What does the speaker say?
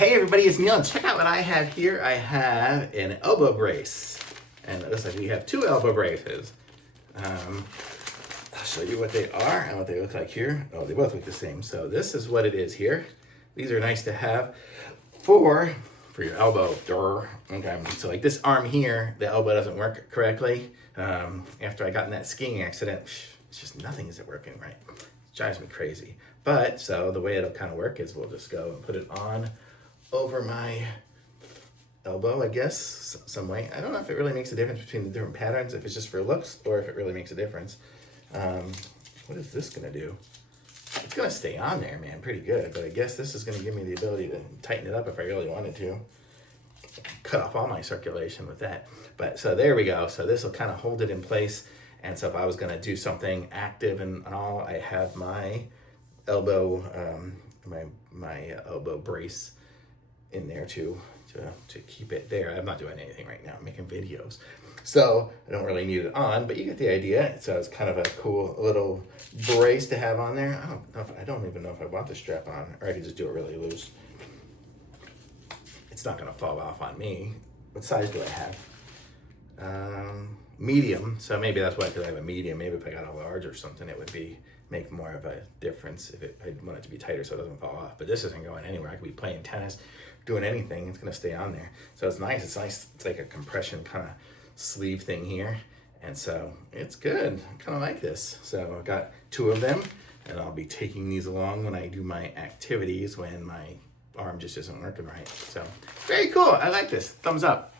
Hey everybody, it's Neil, and check out what I have here. I have an elbow brace, and it looks like we have two elbow braces. I'll show you what they are and what they look like here. Oh, they both look the same. So this is what it is here. These are nice to have for your elbow. Okay, so like this arm here, the elbow doesn't work correctly. After I got in that skiing accident, it's just nothing isn't working right. It drives me crazy. But so the way it'll kind of work is we'll just go and put it on over my elbow, I guess, some way. I don't know if it really makes a difference between the different patterns, if it's just for looks or if it really makes a difference. What is this gonna do? It's gonna stay on there, man, pretty good, but I guess this is gonna give me the ability to tighten it up if I really wanted to. Cut off all my circulation with that. But so there we go. So this will kind of hold it in place. And so if I was gonna do something active and all, I have my elbow, my elbow brace in there to keep it there. I'm not doing anything right now. I'm making videos, so I don't really need it on, but you get the idea. So it's kind of a cool little brace to have on there. I don't even know if I want the strap on, or I could just do it really loose. It's not gonna fall off on me. What size do I have? Medium. So maybe that's why, because I have a medium. Maybe if I got a large or something, it would make more of a difference if I want it to be tighter so it doesn't fall off. But this isn't going anywhere. I could be playing tennis, doing anything. It's gonna stay on there. So it's nice. It's nice. It's like a compression kind of sleeve thing here. And so it's good. I kind of like this. So I've got two of them, and I'll be taking these along when I do my activities when my arm just isn't working right. So very cool. I like this. Thumbs up.